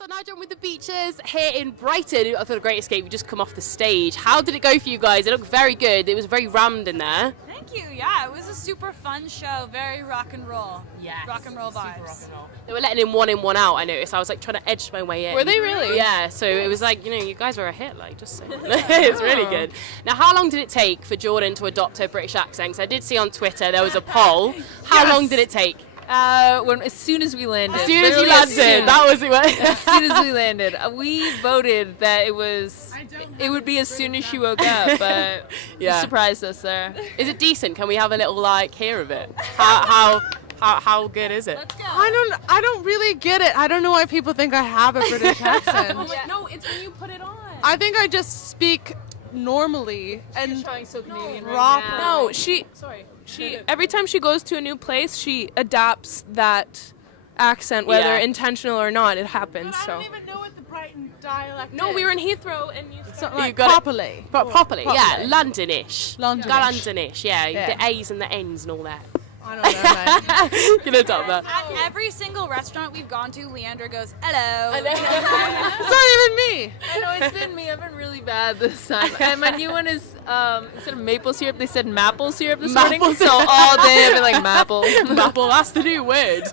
So Nigel with the Beaches here in Brighton. I thought a great escape. We just come off the stage. How did it go for you guys? It looked very good. It was very rammed in there. Thank you. Yeah, it was a super fun show. Very rock and roll. Yes. Rock and roll vibes. Rock and roll. They were letting in, one out, I noticed. I was like trying to edge my way in. Were they really? Yeah, so it was like, you guys were a hit, like, just saying. It's really good. Now, how long did it take for Jordan to adopt her British accent? 'Cause I did see on Twitter there was a poll. How long did it take? As soon as we landed. As soon as you landed, that was it. As soon as we landed, we voted that it would be as soon as she woke up, but you surprised us there. Is it decent? Can we have a little hear of it? How good is it? Let's go. I don't really get it. I don't know why people think I have a British accent. No, it's when you put it on. I think I just speak normally and Trying so Canadian rock. right now. No, she every time she goes to a new place, she adapts that accent, whether intentional or not. It happens. But I So don't even know what the Brighton dialect no, is. we were in Heathrow and you. It's not You like got it. properly. Properly, yeah, Londonish. Londonish. Londonish, yeah. Yeah. The A's and the N's and all that. I don't know, mate. Can adopt that. At every single restaurant we've gone to, Leandra goes, hello. It's not even me. I know, it's been me. I've been really bad this time. And my new one is, instead of maple syrup, they said maple syrup this morning. Maple So all day I've been like maple. Maple, that's the new word.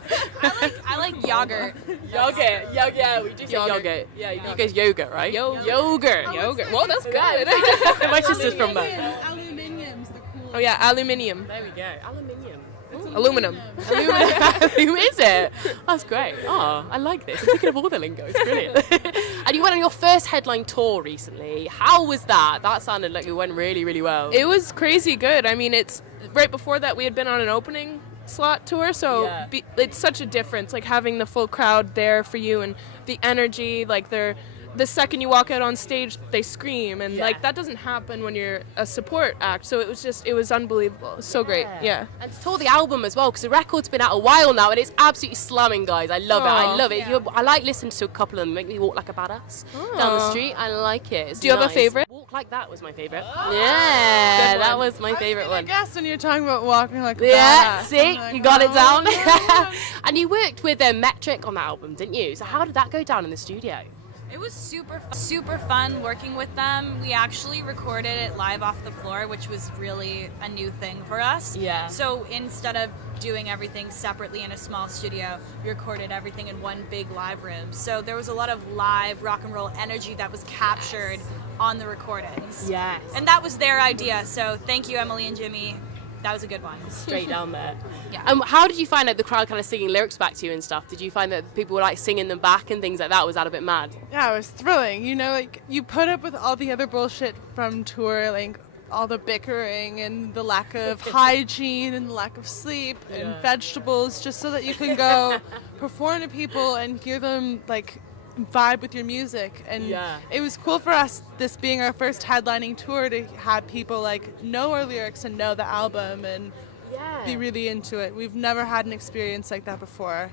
I like yogurt. Yogurt. Yeah, we do say yogurt. Yeah, you guys yogurt, right? Yogurt. Well, that's good. My sister's from there. Aluminium's the cool. Oh yeah, aluminium, There we go. Aluminium. aluminum. Who is it? That's great. Oh, I like this. I'm picking up all the lingo. It's brilliant. And you went on your first headline tour recently. How was that? That sounded like it went really, really well. It was crazy good. I mean, it's right before that we had been on an opening slot tour, so it's such a difference, like having the full crowd there for you and the energy, like the second you walk out on stage, they scream, and like that doesn't happen when you're a support act. So it was unbelievable. It was so great. Yeah. And to tour the album as well, because the record's been out a while now, and it's absolutely slamming, guys. I love it. I love it. I like listening to a couple of them. Make me walk like a badass down the street. I like it. It's Do you have a nice. favorite? Walk Like That was my favorite. Yeah, Good that one. was my favorite I one. guess when you're talking about walking like Yeah, that. see, I'm like, you got it down. oh, And you worked with Metric on that album, didn't you? So how did that go down in the studio? It was super fun working with them. We actually recorded it live off the floor, which was really a new thing for us. Yeah. So instead of doing everything separately in a small studio, we recorded everything in one big live room. So there was a lot of live rock and roll energy that was captured on the recordings. Yes. And that was their idea. So thank you, Emily and Jimmy. That was a good one. Straight down there. Yeah. How did you find the crowd kind of singing lyrics back to you and stuff? Did you find that people were like singing them back and things like that? Was that a bit mad? Yeah, it was thrilling. You know, like you put up with all the other bullshit from tour, like all the bickering and the lack of hygiene and the lack of sleep and vegetables, just so that you can go perform to people and hear them like vibe with your music. And it was cool for us, this being our first headlining tour, to have people like know our lyrics and know the album and be really into it. We've never had an experience like that before.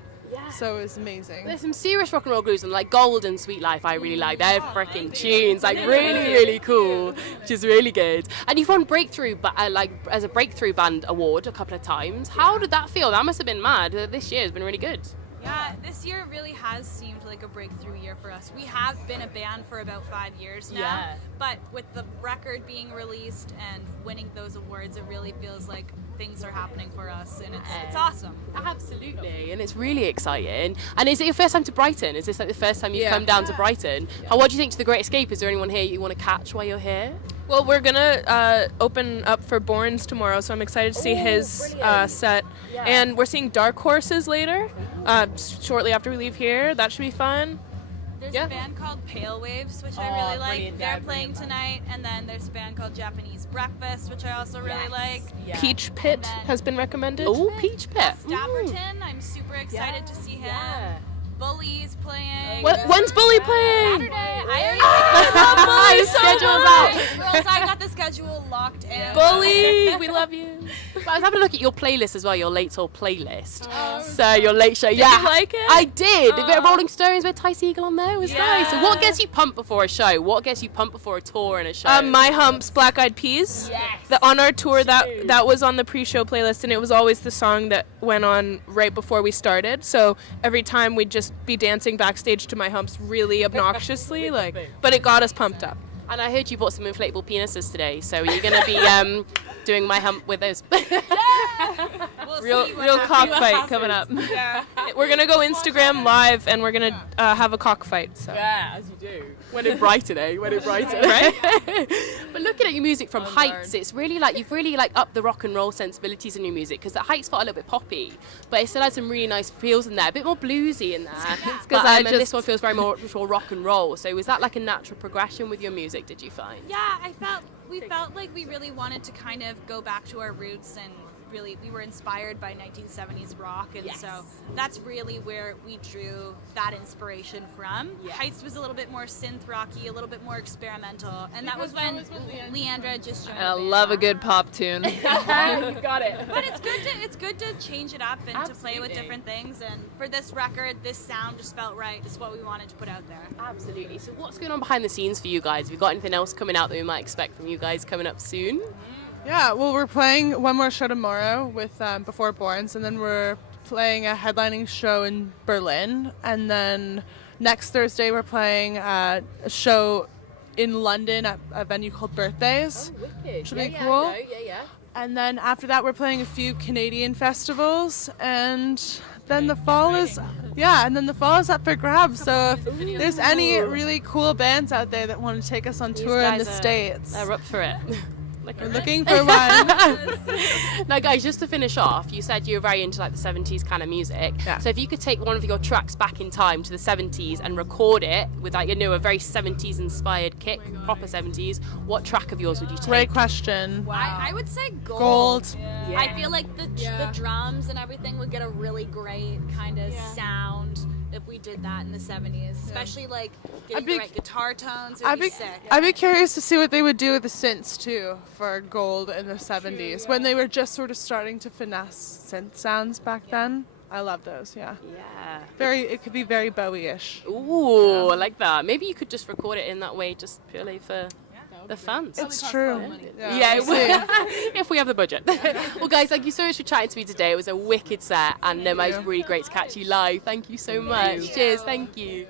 So it was amazing. There's some serious rock and roll grooves, and like Gold and Sweet Life I really like. They're freaking tunes, like really, really cool, which is really good. And you've won Breakthrough, like as a Breakthrough Band award a couple of times. How did that feel? That must have been mad. This year has been really good. Yeah, this year really has seemed like a breakthrough year for us. We have been a band for about 5 years now, but with the record being released and winning those awards, it really feels like things are happening for us, and it's awesome. Absolutely, and it's really exciting. And is it your first time to Brighton? Is this like the first time you've come down to Brighton? What do you think to the Great Escape? Is there anyone here you want to catch while you're here? Well, we're gonna open up for Borns tomorrow, so I'm excited to see his set. And we're seeing Dark Horses later, shortly after we leave here. That should be fun. There's a band called Pale Waves, which I really like. They're playing tonight, and then there's a band called Japanese Breakfast, which I also really like. Peach Pit has been recommended. Oh, Peach Pit. Dapperton, I'm super excited to see him. Bully's playing. When's Bully playing? Saturday. I love Bully so Schedule's much. out. Girls, I got the schedule locked in. Bully! we love you. But I was having a look at your playlist as well, your late soul playlist. So your late show, yeah. Did you like it? I did. A bit of Rolling Stones, a bit of Ty Segall on there. It was nice. So what gets you pumped before a show? What gets you pumped before a tour and a show? My Humps, Black Eyed Peas. Yes. On our tour, that was on the pre-show playlist, and it was always the song that went on right before we started. So every time we'd just be dancing backstage to My Humps really obnoxiously, but it got us pumped up. And I heard you bought some inflatable penises today, so are you going to be doing My Hump with those? Real cockfight coming up. Yeah. We're going to go Instagram live, and we're going to have a cockfight. So. Yeah, as you do. When in Brighton, eh? When in Brighton, right? But looking at your music from Heights, it's really like you've really like upped the rock and roll sensibilities in your music, because the Heights felt a little bit poppy, but it still had some really nice feels in there, a bit more bluesy in there. And this one feels very more rock and roll. So was that like a natural progression with your music, did you find? Yeah, we felt like we really wanted to kind of go back to our roots, and really we were inspired by 1970s rock, and so that's really where we drew that inspiration from. Heights was a little bit more synth rocky, a little bit more experimental, and that was when Leandra just joined. I love a good pop tune. You got it. But it's good to change it up and to play with different things, and for this record, this sound just felt right. It's what we wanted to put out there. Absolutely. So what's going on behind the scenes for you guys? Have you got anything else coming out that we might expect from you guys coming up soon? Yeah, well, we're playing one more show tomorrow with Before Borns, and then we're playing a headlining show in Berlin, and then next Thursday we're playing a show in London at a venue called Birthdays, which will be cool. And then after that we're playing a few Canadian festivals, and then the fall is up for grabs. So if there's any really cool bands out there that want to take us on tour in the States, they're up for it. We're looking for one. Now, guys, just to finish off, you said you were very into like the 70s kind of music. Yeah. So if you could take one of your tracks back in time to the 70s and record it with like, a very 70s inspired kick, proper 70s, what track of yours would you take? Great question. Wow. I would say Gold. Yeah. I feel like the drums and everything would get a really great kind of sound if we did that in the 70s, especially like getting the right guitar tones. It would be sick. I'd be curious to see what they would do with the synths too for Gold in the 70s when they were just sort of starting to finesse synth sounds back then. I love those. Yeah. It could be very Bowie-ish. Ooh, I like that. Maybe you could just record it in that way, just purely for the fans. It's true. Yeah, if we have the budget. Well, guys, thank you so much for chatting to me today. It was a wicked set, and it was really great to catch you live. Thank you so much. Cheers. Thank you.